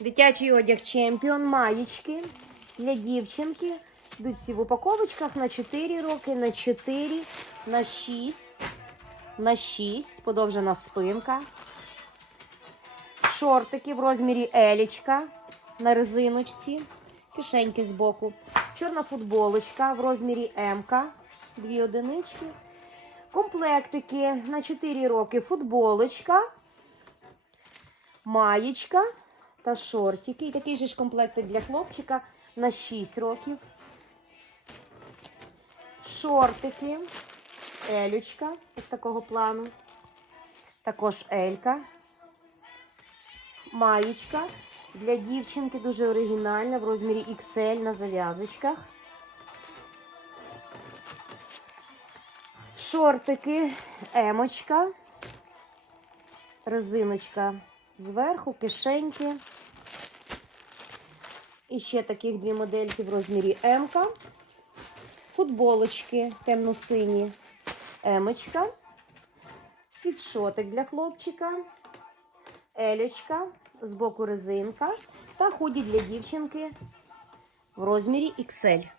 Дитячий одяг чемпіон, маєчки для дівчинки. Йдуть всі в упаковочках на 4 роки, на 4, на 6, на 6, подовжена спинка. Шортики в розмірі елічка на резиночці, кишеньки збоку. Чорна футболочка в розмірі М, дві одинички. Комплектики на 4 роки футболочка, маєчка та шортики. І такий же ж комплектик для хлопчика на 6 років. Шортики, елючка ось такого плану. Також елька. Маєчка для дівчинки дуже оригінальна в розмірі XL на зав'язочках. Шортики, емочка, резиночка зверху, кишеньки. І ще таких дві модельки в розмірі М. Футболочки темно-сині, емочка, світшотик для хлопчика, елечка, збоку резинка та худі для дівчинки в розмірі XL.